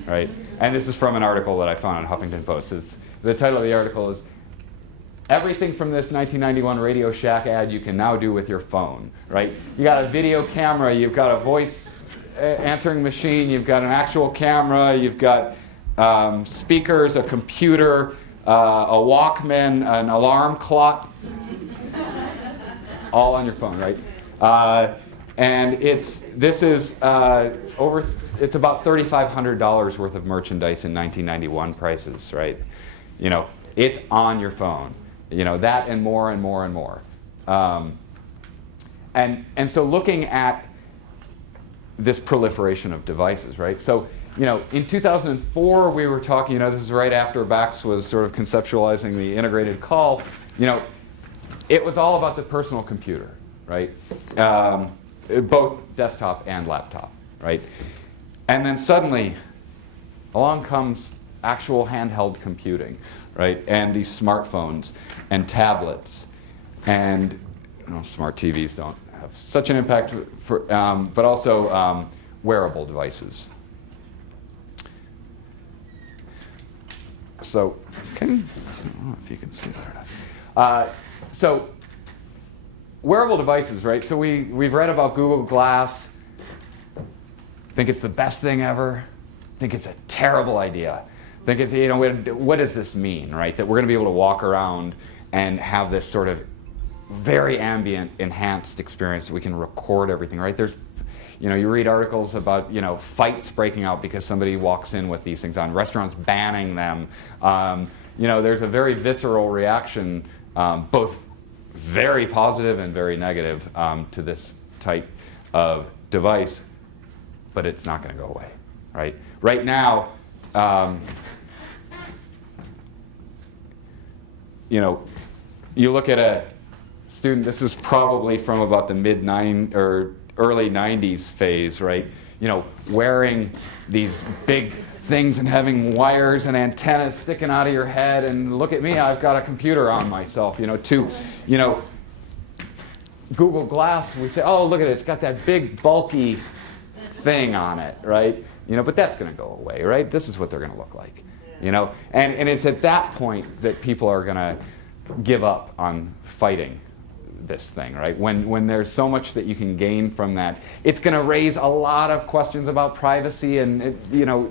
right? And this is from an article that I found on Huffington Post. The title of the article is, "Everything from this 1991 Radio Shack ad you can now do with your phone," right? You got a video camera, you've got a voice answering machine, you've got an actual camera, you've got speakers, a computer, a Walkman, an alarm clock, all on your phone, right? And it's about $3,500 worth of merchandise in 1991 prices, right? It's on your phone. That and more and more and more. And so looking at this proliferation of devices, right? So, in 2004 we were talking, this is right after Bax was sort of conceptualizing the integrated call, it was all about the personal computer, right? Both desktop and laptop, right? And then suddenly along comes actual handheld computing, right? And these smartphones and tablets and smart TVs don't have such an impact, but also wearable devices. So, I don't know if you can see that or not. So, wearable devices, right? So we've read about Google Glass. Think it's the best thing ever. Think it's a terrible idea. Think it's, what does this mean, right? That we're going to be able to walk around and have this sort of very ambient, enhanced experience. We can record everything, right? There's, you read articles about, fights breaking out because somebody walks in with these things on, restaurants banning them. There's a very visceral reaction, both very positive and very negative to this type of device, but it's not going to go away, right? Right now, you know, you look at a student, this is probably from about the early 90s phase, right? You know, wearing these big things and having wires and antennas sticking out of your head, and look at me, I've got a computer on myself, you know, to, you know, Google Glass, we say, oh, look at it, it's got that big bulky thing on it, right? You know, but that's going to go away, right? This is what they're going to look like, you know? And it's at that point that people are going to give up on fighting this thing, right? When there's so much that you can gain from that, it's going to raise a lot of questions about privacy, and you know,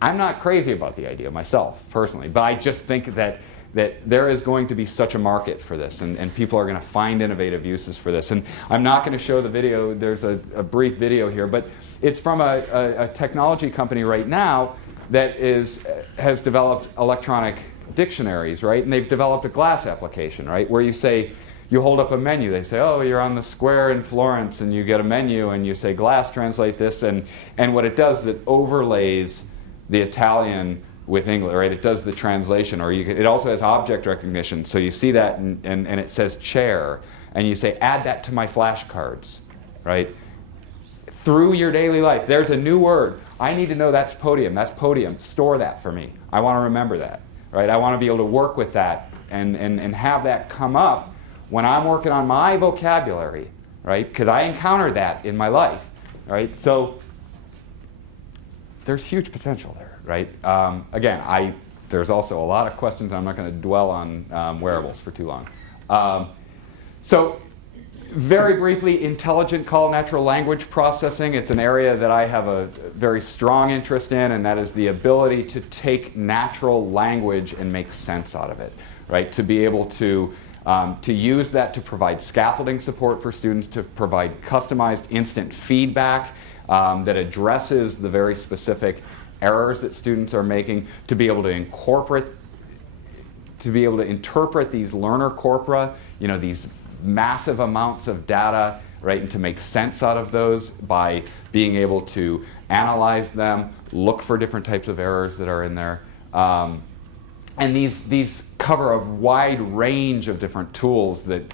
I'm not crazy about the idea myself personally, but I just think that there is going to be such a market for this, and people are going to find innovative uses for this. And I'm not going to show the video. There's a brief video here, but it's from a technology company right now that has developed electronic dictionaries, right? And they've developed a glass application, right? Where you hold up a menu. They say, oh, you're on the square in Florence, and you get a menu, and you say, glass, translate this. And what it does is it overlays the Italian with English, right? It does the translation, or it also has object recognition. So you see that, and it says chair, and you say, add that to my flashcards, right? Through your daily life, there's a new word. I need to know that's podium. That's podium. Store that for me. I want to remember that, right? I want to be able to work with that and have that come up when I'm working on my vocabulary, right? Because I encountered that in my life, right? So there's huge potential there, right? Again, there's also a lot of questions. I'm not going to dwell on wearables for too long. So very briefly, intelligent call natural language processing. It's an area that I have a very strong interest in, and that is the ability to take natural language and make sense out of it, right? To be able to use that to provide scaffolding support for students, to provide customized instant feedback that addresses the very specific errors that students are making, to be able to interpret these learner corpora, you know, these massive amounts of data, right, and to make sense out of those by being able to analyze them, look for different types of errors that are in there. And these cover a wide range of different tools that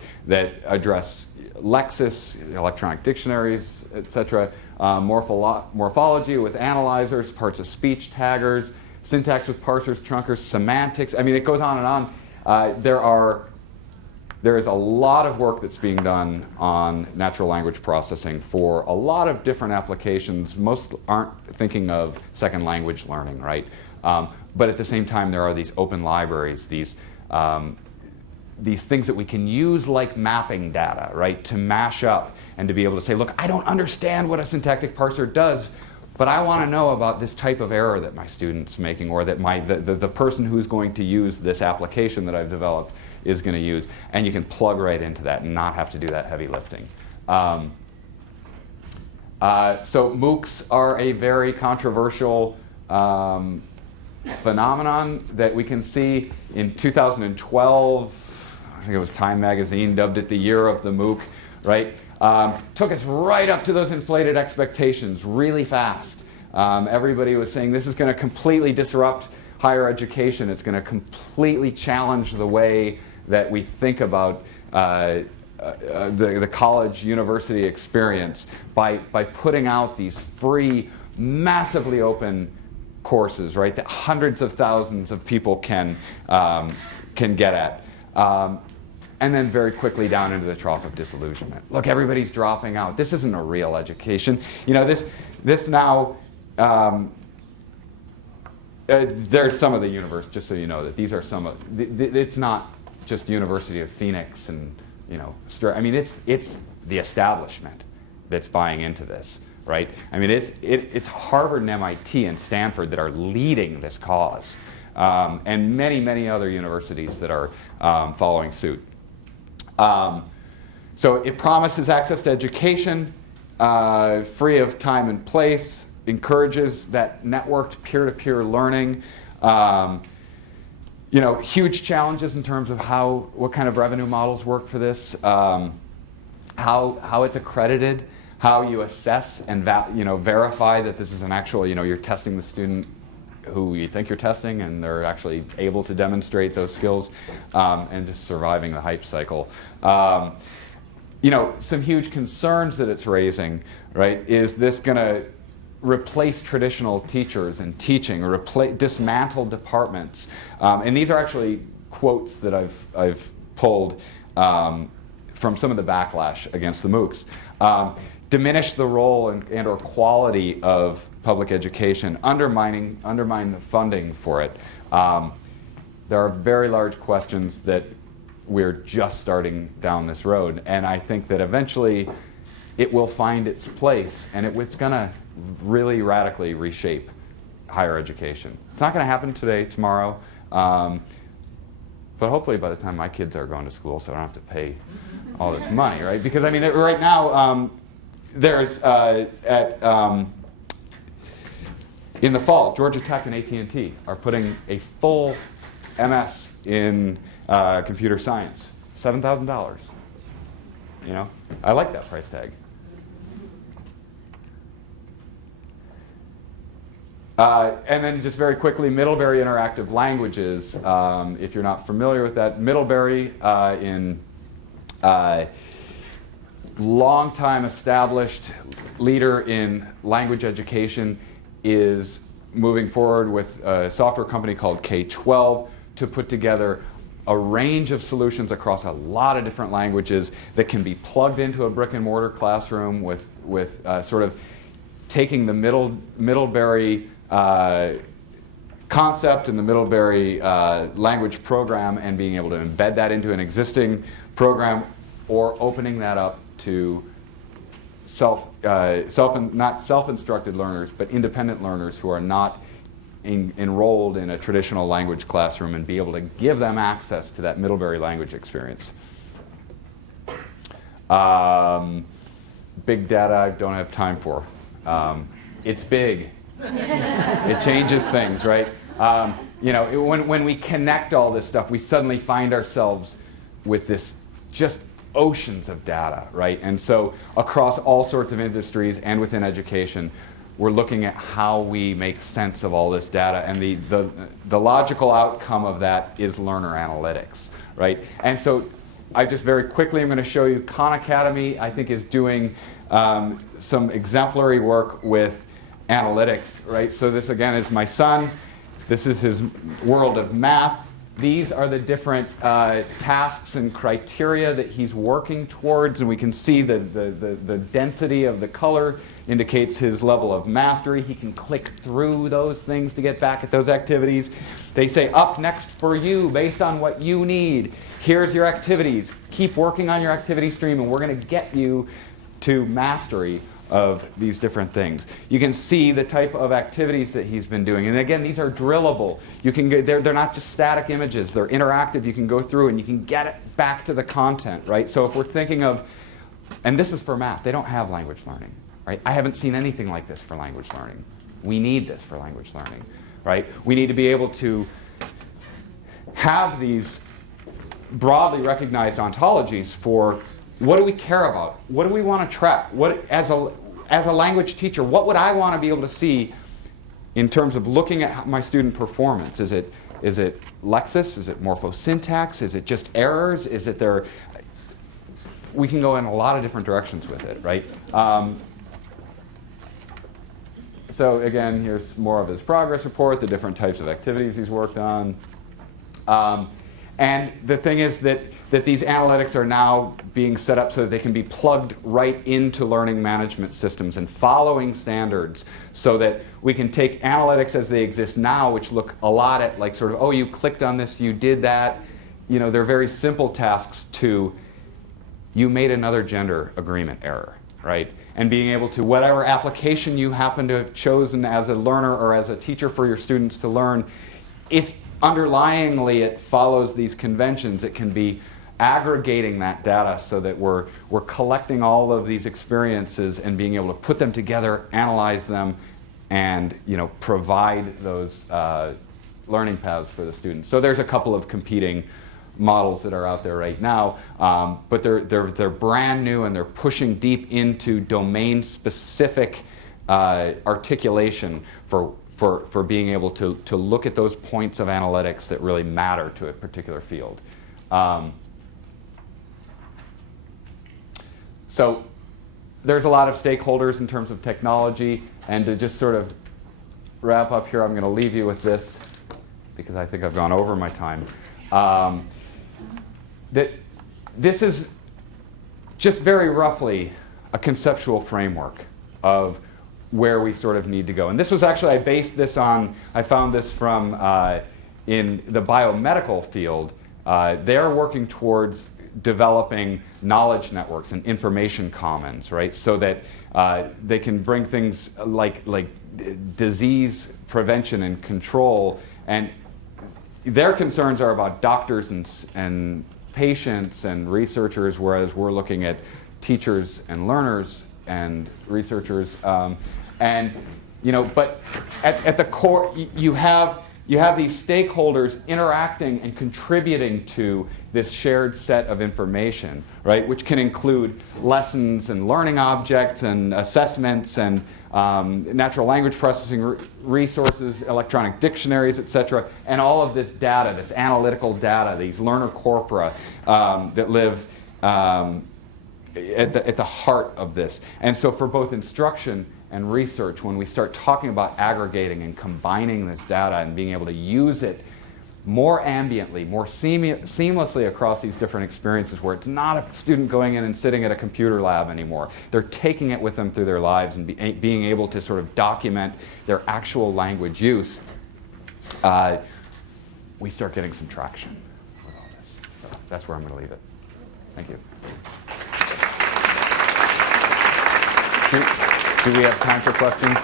address lexis, electronic dictionaries, etc., morphology with analyzers, parts of speech taggers, syntax with parsers, trunkers, semantics. I mean, it goes on and on. There is a lot of work that's being done on natural language processing for a lot of different applications. Most aren't thinking of second language learning, right? But at the same time, there are these open libraries, these things that we can use like mapping data, right, to mash up and to be able to say, look, I don't understand what a syntactic parser does, but I want to know about this type of error that my student's making, or that the person who's going to use this application that I've developed is going to use. And you can plug right into that and not have to do that heavy lifting. So MOOCs are a very controversial phenomenon that we can see. In 2012, I think it was Time Magazine dubbed it the year of the MOOC, right? Took us right up to those inflated expectations really fast. Everybody was saying this is going to completely disrupt higher education. It's going to completely challenge the way that we think about the college university experience by putting out these free, massively open courses, right, that hundreds of thousands of people can get at. And then very quickly down into the trough of disillusionment. Look, everybody's dropping out. This isn't a real education. You know, this now, there's some of the universities, just so you know, that these are some of, it's not just University of Phoenix and, you know, I mean, it's the establishment that's buying into this, right? I mean, it's Harvard and MIT and Stanford that are leading this cause, and many, many other universities that are following suit. So it promises access to education, free of time and place, encourages that networked peer-to-peer learning. You know, huge challenges in terms of what kind of revenue models work for this, how it's accredited, how you assess and verify that this is an actual, you're testing the student who you think you're testing and they're actually able to demonstrate those skills, and just surviving the hype cycle. Some huge concerns that it's raising, right? Is this going to replace traditional teachers and teaching, or dismantle departments? And these are actually quotes that I've pulled from some of the backlash against the MOOCs. Diminish the role and or quality of public education, undermine the funding for it. There are very large questions that we're just starting down this road, and I think that eventually it will find its place, and it's going to really radically reshape higher education. It's not going to happen today, tomorrow, but hopefully by the time my kids are going to school, so I don't have to pay all this money, right? Because right now, there's in the fall, Georgia Tech and AT&T are putting a full MS in computer science, $7,000. I like that price tag. And then just very quickly, Middlebury Interactive Languages. If you're not familiar with that, Middlebury, long-time established leader in language education, is moving forward with a software company called K12 to put together a range of solutions across a lot of different languages that can be plugged into a brick and mortar classroom with sort of taking the Middlebury concept and the Middlebury language program and being able to embed that into an existing program, or opening that up to not self-instructed learners, but independent learners who are not enrolled in a traditional language classroom, and be able to give them access to that Middlebury language experience. Big data I don't have time for. It's big. It changes things, right? When we connect all this stuff, we suddenly find ourselves with this just oceans of data, right? And so across all sorts of industries and within education, we're looking at how we make sense of all this data, and the logical outcome of that is learner analytics, right? And so I just very quickly am going to show you Khan Academy, I think, is doing some exemplary work with analytics, right? So this again is my son. This is his world of math. These are the different tasks and criteria that he's working towards, and we can see the density of the color indicates his level of mastery. He can click through those things to get back at those activities. They say, up next for you, based on what you need. Here's your activities. Keep working on your activity stream, and we're going to get you to mastery of these different things. You can see the type of activities that he's been doing. And again, these are drillable. You can they're not just static images. They're interactive. You can go through and you can get it back to the content, right? So if we're thinking of, and this is for math, they don't have language learning, right? I haven't seen anything like this for language learning. We need this for language learning, right? We need to be able to have these broadly recognized ontologies for what do we care about? What do we want to track? What, as a language teacher, what would I want to be able to see in terms of looking at my student performance? Is it lexis? Is it morphosyntax? Is it just errors? Is it their... We can go in a lot of different directions with it, right? So again, here's more of his progress report, the different types of activities he's worked on. And the thing is that these analytics are now being set up so that they can be plugged right into learning management systems and following standards, so that we can take analytics as they exist now, which look a lot at like sort of, oh, you clicked on this, you did that. They're very simple tasks to, you made another gender agreement error, right? And being able to, whatever application you happen to have chosen as a learner or as a teacher for your students to learn, if underlyingly it follows these conventions, it can be aggregating that data so that we're collecting all of these experiences and being able to put them together, analyze them, and provide those learning paths for the students. So there's a couple of competing models that are out there right now, but they're brand new, and they're pushing deep into domain-specific articulation for being able to look at those points of analytics that really matter to a particular field. So there's a lot of stakeholders in terms of technology, and to just sort of wrap up here, I'm going to leave you with this, because I think I've gone over my time. That this is just very roughly a conceptual framework of where we sort of need to go. And this was actually, I found this from in the biomedical field. They're working towards developing knowledge networks and information commons, right? So that they can bring things like disease prevention and control, and their concerns are about doctors and patients and researchers, whereas we're looking at teachers and learners and researchers. And but at the core, you have these stakeholders interacting and contributing to this shared set of information, right? Which can include lessons and learning objects and assessments and natural language processing resources, electronic dictionaries, et cetera, and all of this data, this analytical data, these learner corpora that live at the heart of this. And so for both instruction and research, when we start talking about aggregating and combining this data and being able to use it more ambiently, more seamlessly across these different experiences, where it's not a student going in and sitting at a computer lab anymore. They're taking it with them through their lives and being able to sort of document their actual language use. We start getting some traction with all this. So that's where I'm going to leave it. Thank you. Do we have time for questions?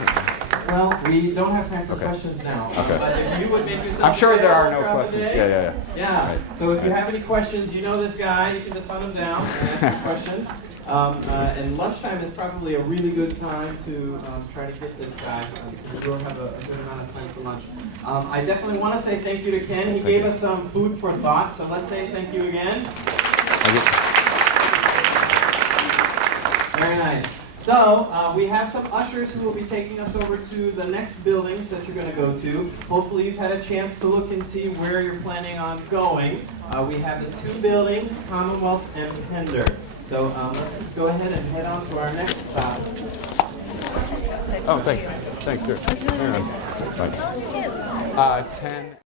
Well, we don't have time for Okay. questions now. Okay. But if you would make yourself I'm sure there are no available throughout the questions. day. Yeah. Yeah. So if you have any questions, you know this guy. You can just hunt him down and ask some questions. And lunchtime is probably a really good time to try to get this guy. We will have a good amount of time for lunch. I definitely want to say thank you to Ken. He gave us some food for thought. So let's say thank you again. Very nice. So we have some ushers who will be taking us over to the next buildings that you're going to go to. Hopefully you've had a chance to look and see where you're planning on going. We have the two buildings, Commonwealth and Pender. So let's go ahead and head on to our next stop. Oh, thanks. Thanks. Good. Thanks. 10.